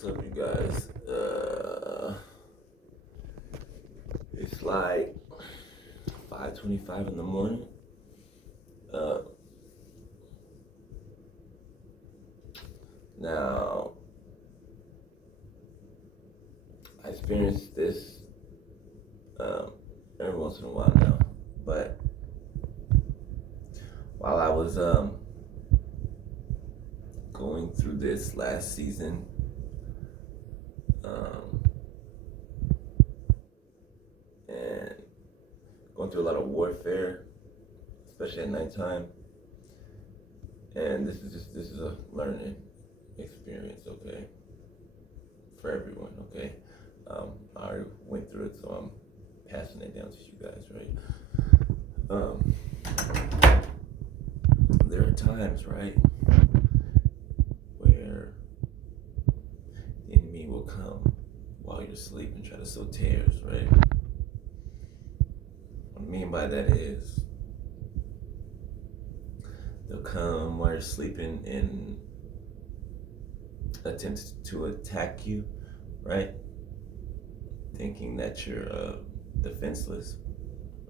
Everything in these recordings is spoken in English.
What's up, you guys? It's like 5:25 in the morning. Uh, Now I experience this um, every once in a while now, but while I was going through this last season, um, and going through a lot of warfare, especially at nighttime, and this is a learning experience, okay, for everyone, okay. I already went through it, so I'm passing it down to you guys, right? Um, there are times, right, where the enemy will come while you're asleep and try to sow tares, right? What I mean by that is they'll come while you're sleeping and attempt to attack you, right? Thinking that you're defenseless,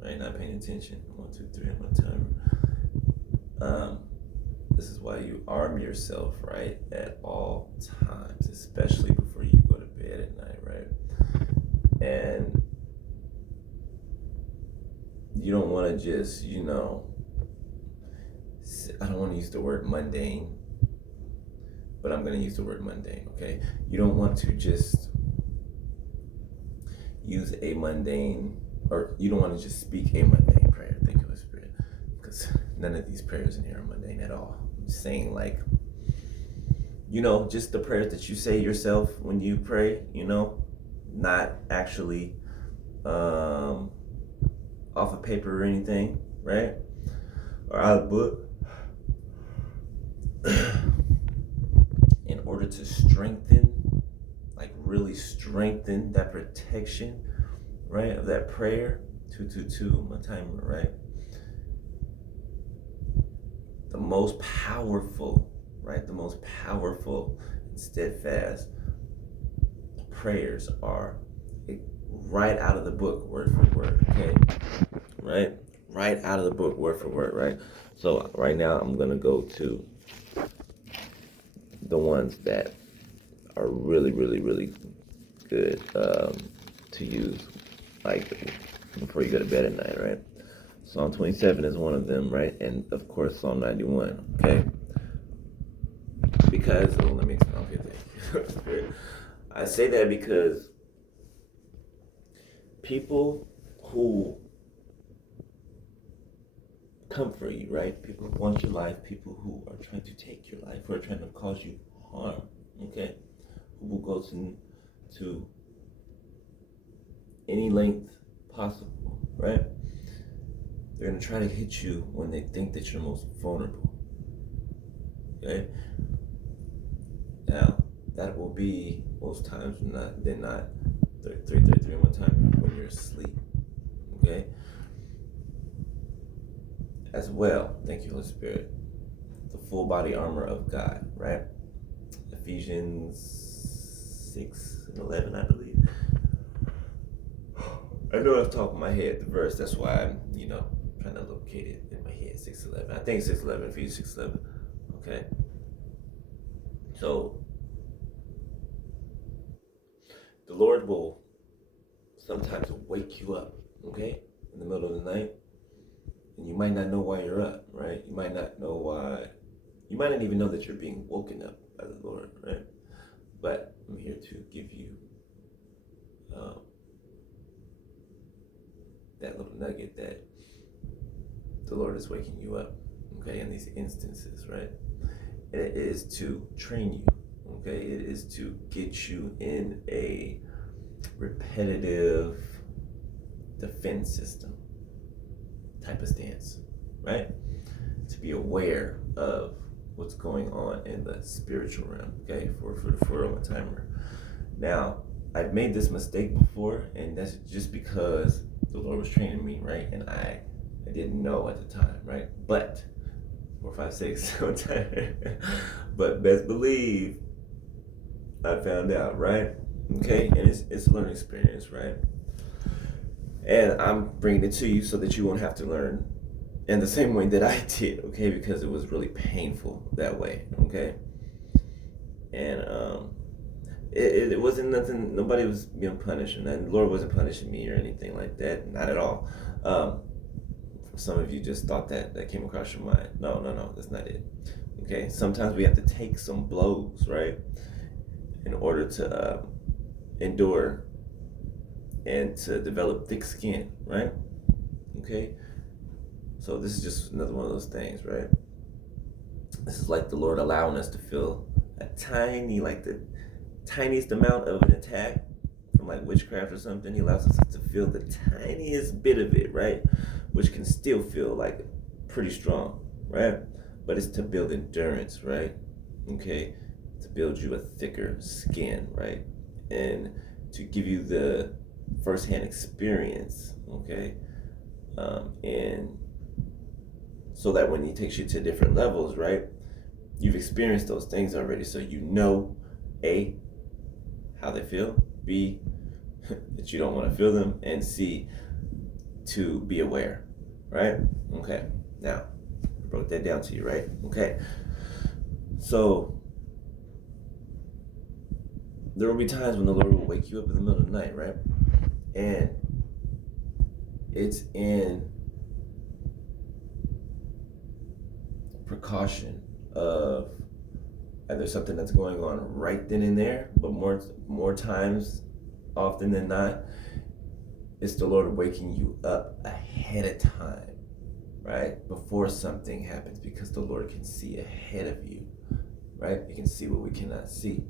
right? Not paying attention. 1, 2, 3 on my timer. This is why you arm yourself, right, at all times, especially before you go to bed at night, right? And you don't want to just, I don't want to use the word mundane, but I'm going to use the word mundane, okay? You don't want to just use a mundane, or you don't want to just speak a mundane prayer. Thank you, Holy Spirit, because none of these prayers in here are mundane at all. I'm just saying, like, just the prayers that you say yourself when you pray, not actually off of paper or anything, right? Or out of the book. In order to strengthen, like really strengthen that protection, right, of that prayer, 222, my timer, right? The most powerful, right, the most powerful and steadfast prayers are right out of the book, word for word, okay? Right out of the book, word for word, right? So right now I'm going to go to the ones that are really, really, really good to use, like, before you go to bed at night, right? Psalm 27 is one of them, right? And, of course, Psalm 91, okay? Because, let me explain. Okay, I say that because people who come for you, right? People who want your life, people who are trying to take your life, who are trying to cause you harm, okay? Who will go to any length possible, right? They're going to try to hit you when they think that you're most vulnerable, okay? Now, that will be most times than not 3:33 one time when you're asleep, okay? As well, thank you, Holy Spirit, the full body armor of God, right? Ephesians 6:11, I believe. I know off the top of my head the verse, that's why I'm, trying to locate it in my head, 6:11. I think 6:11, Ephesians 6:11, okay? So, the Lord will sometimes wake you up, okay, in the middle of the night, and you might not know why you're up, right? You might not know why. You might not even know that you're being woken up by the Lord, right? But I'm here to give you that little nugget that the Lord is waking you up, okay, in these instances, right? And it is to train you, okay? It is to get you in a repetitive defense system type of stance, right? To be aware of what's going on in the spiritual realm, okay, for the 4 timer. Now, I've made this mistake before, and that's just because the Lord was training me, right? And I didn't know at the time, right? But 4, 5, 6 but best believe I found out, right? Okay, and it's a learning experience, right? And I'm bringing it to you so that you won't have to learn in the same way that I did, okay? Because it was really painful that way, okay? And it wasn't nothing. Nobody was being punished, and the Lord wasn't punishing me or anything like that. Not at all. Um, some of you just thought that came across your mind. No, no, no, that's not it. Okay, sometimes we have to take some blows, right, in order to endure and to develop thick skin, right? Okay, so this is just another one of those things, right? This is like the Lord allowing us to feel a tiny, like the tiniest amount of an attack from like witchcraft or something. He allows us to feel the tiniest bit of it, right? Which can still feel like pretty strong, right? But it's to build endurance, right? Okay, to build you a thicker skin, right? And to give you the firsthand experience, okay? And so that when he takes you to different levels, right? You've experienced those things already, so you know, A, how they feel, B, that you don't want to feel them, and C, to be aware, right? Okay, now, I broke that down to you, right? Okay, so there will be times when the Lord will wake you up in the middle of the night, right? And it's in precaution of either something that's going on right then and there, but more times, often than not, it's the Lord waking you up ahead of time, right? Before something happens, because the Lord can see ahead of you, right? He can see what we cannot see.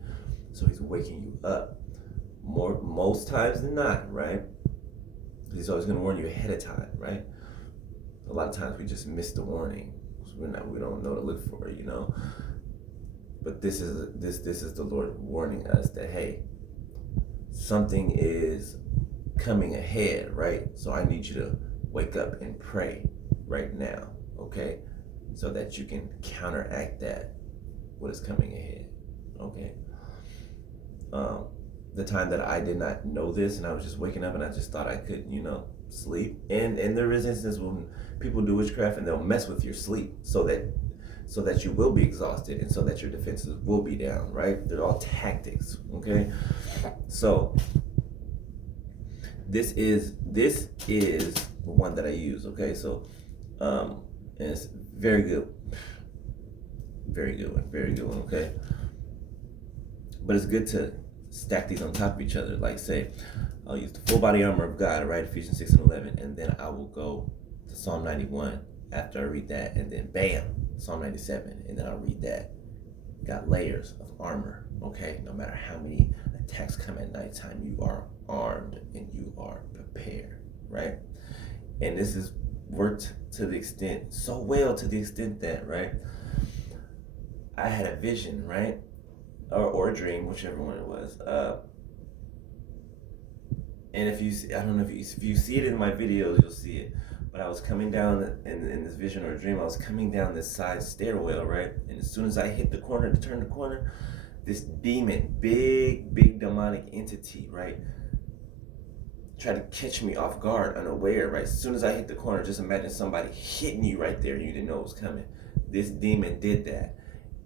So he's waking you up most times than not, right? He's always going to warn you ahead of time, right? A lot of times we just miss the warning. We don't know to look for it, But this is the Lord warning us that, hey, something is coming ahead, right? So I need you to wake up and pray right now, okay? So that you can counteract what is coming ahead, okay? The time that I did not know this and I was just waking up and I just thought I could, sleep. And there is instances when people do witchcraft and they'll mess with your sleep so that you will be exhausted and so that your defenses will be down, right? They're all tactics, okay? So this is the one that I use, okay? So and it's very good one, okay? But it's good to stack these on top of each other. Like, say, I'll use the full body armor of God, right? Ephesians 6 and 11. And then I will go to Psalm 91 after I read that. And then, bam, Psalm 97. And then I'll read that. Got layers of armor, okay? No matter how many attacks come at nighttime, you are armed and you are prepared, right? And this has worked to the extent that, right? I had a vision, right? Or a dream, whichever one it was. And if you see it in my videos, you'll see it. But I was coming down in this vision or dream. I was coming down this side stairwell, right? And as soon as I hit the corner to turn the corner, this demon, big demonic entity, right, tried to catch me off guard, unaware, right? As soon as I hit the corner, just imagine somebody hitting you right there and you didn't know it was coming. This demon did that.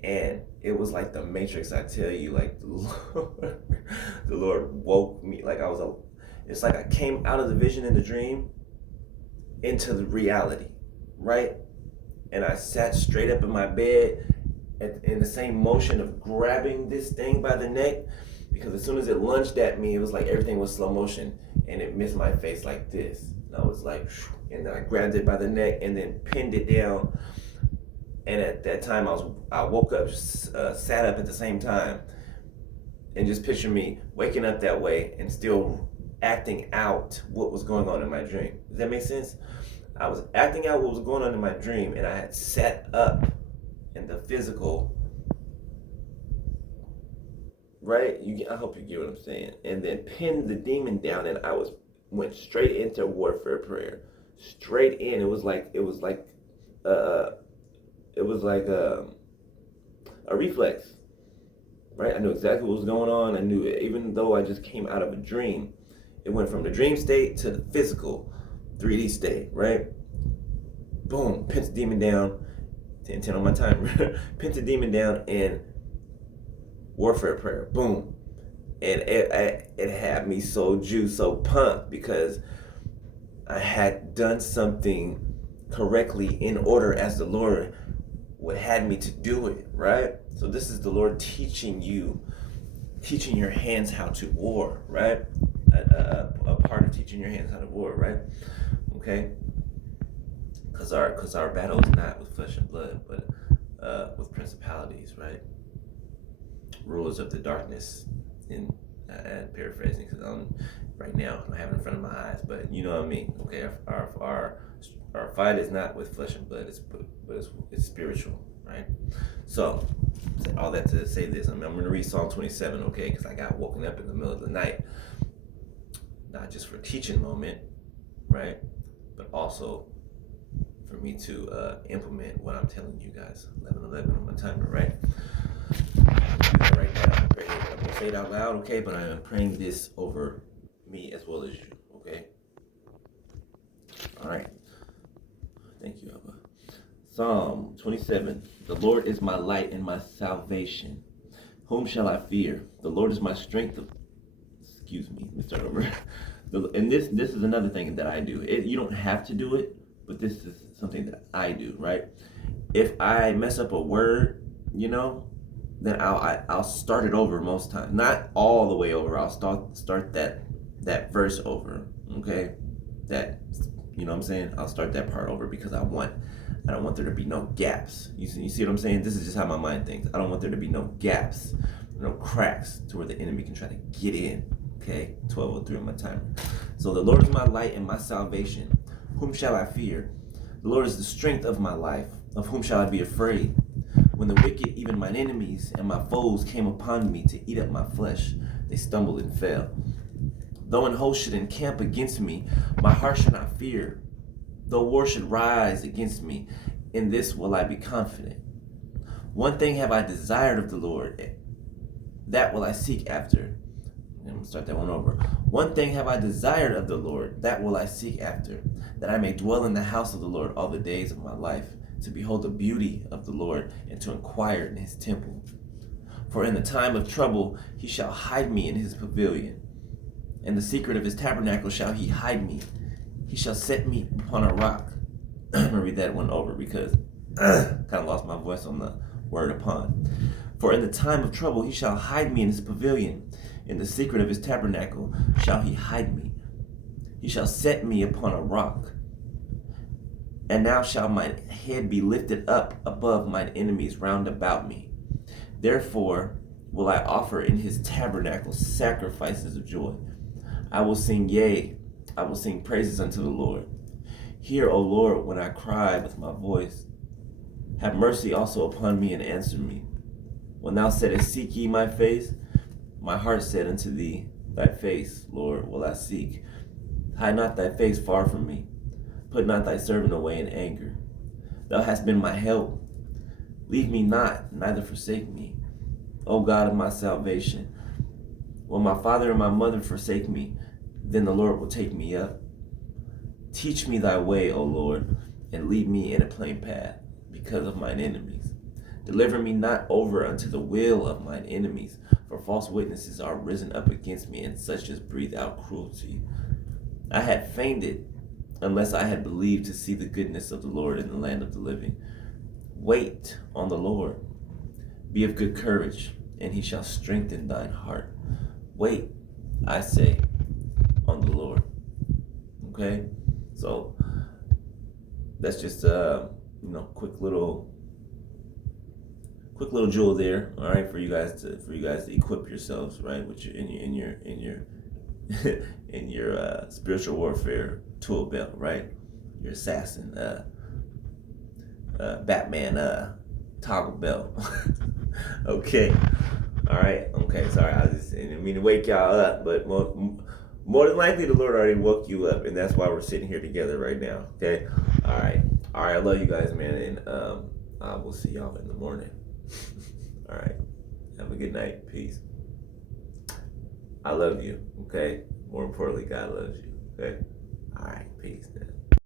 And it was like the Matrix, I tell you, like the Lord woke me. It's like I came out of the vision in the dream into the reality, right? And I sat straight up in my bed in the same motion of grabbing this thing by the neck, because as soon as it lunged at me, it was like everything was slow motion and it missed my face like this. And I was like, and then I grabbed it by the neck and then pinned it down. And at that time, I woke up, sat up at the same time, and just picture me waking up that way and still acting out what was going on in my dream. Does that make sense? I was acting out what was going on in my dream, and I had sat up in the physical, right? I hope you get what I'm saying. And then pinned the demon down, and went straight into warfare prayer, straight in. It was like a reflex, right? I knew exactly what was going on. I knew it, even though I just came out of a dream, it went from the dream state to the physical 3D state, right? Boom, pins the demon down. 10 on my timer. Pins the demon down and warfare prayer. Boom. And it had me so juiced, so pumped because I had done something correctly in order as the Lord would had me to do it, right? So this is the Lord teaching your hands how to war, right? A part of teaching your hands how to war, right? Okay? Because our battle is not with flesh and blood, but with principalities, right? Rulers of the darkness, and paraphrasing, because right now I don't have it in front of my eyes, but you know what I mean. Okay, our fight is not with flesh and blood, but it's spiritual, right? So all that to say this, I'm going to read Psalm 27, okay, because I got woken up in the middle of the night, not just for teaching moment, right, but also for me to implement what I'm telling you guys. 11:11 on my timer, right? Right now, I'm going to say it out loud, okay, but I am praying this over me as well as you, okay? All right. Thank you, Abba. Psalm 27. The Lord is my light and my salvation. Whom shall I fear? The Lord is my strength. Excuse me. Let me start over. And this is another thing that I do. You don't have to do it, but this is something that I do, right? If I mess up a word, then I'll start it over most times. Not all the way over. I'll start that verse over. Okay, that you know what I'm saying. I'll start that part over because I don't want there to be no gaps. You see what I'm saying? This is just how my mind thinks. I don't want there to be no gaps, no cracks to where the enemy can try to get in. Okay, 12:03 on my timer. So the Lord is my light and my salvation. Whom shall I fear? The Lord is the strength of my life. Of whom shall I be afraid? When the wicked, even mine enemies and my foes, came upon me to eat up my flesh, they stumbled and fell. Though an host should encamp against me, my heart should not fear. Though war should rise against me, in this will I be confident. One thing have I desired of the Lord, that will I seek after. I'm going to start that one over. One thing have I desired of the Lord, that will I seek after, that I may dwell in the house of the Lord all the days of my life, to behold the beauty of the Lord, and to inquire in his temple. For in the time of trouble he shall hide me in his pavilion. In the secret of his tabernacle shall he hide me. He shall set me upon a rock. I'm going to read that one over because kind of lost my voice on the word upon. For in the time of trouble he shall hide me in his pavilion. In the secret of his tabernacle shall he hide me. He shall set me upon a rock. And now shall mine head be lifted up above mine enemies round about me. Therefore will I offer in his tabernacle sacrifices of joy. I will sing, yea, I will sing praises unto the Lord. Hear, O Lord, when I cry with my voice. Have mercy also upon me and answer me. When thou saidest, seek ye my face, my heart said unto thee, thy face, Lord, will I seek. Hide not thy face far from me. Put not thy servant away in anger. Thou hast been my help. Leave me not, neither forsake me, O God of my salvation. When my father and my mother forsake me, then the Lord will take me up. Teach me thy way, O Lord, and lead me in a plain path because of mine enemies. Deliver me not over unto the will of mine enemies, for false witnesses are risen up against me, and such as breathe out cruelty. I had fainted unless I had believed to see the goodness of the Lord in the land of the living. Wait on the Lord. Be of good courage, and he shall strengthen thine heart. Wait, I say, on the Lord. Okay? So that's just quick little jewel there, all right, for you guys to equip yourselves, right, with your in your in your spiritual warfare tool belt, right? Your assassin, Batman, toggle belt. Okay, all right, okay. Sorry, I didn't mean to wake y'all up, but more than likely the Lord already woke you up, and that's why we're sitting here together right now. Okay, all right. I love you guys, man, and I will see y'all in the morning. All right. Have a good night. Peace. I love you. Okay. More importantly, God loves you. Okay. All right. Peace. Now.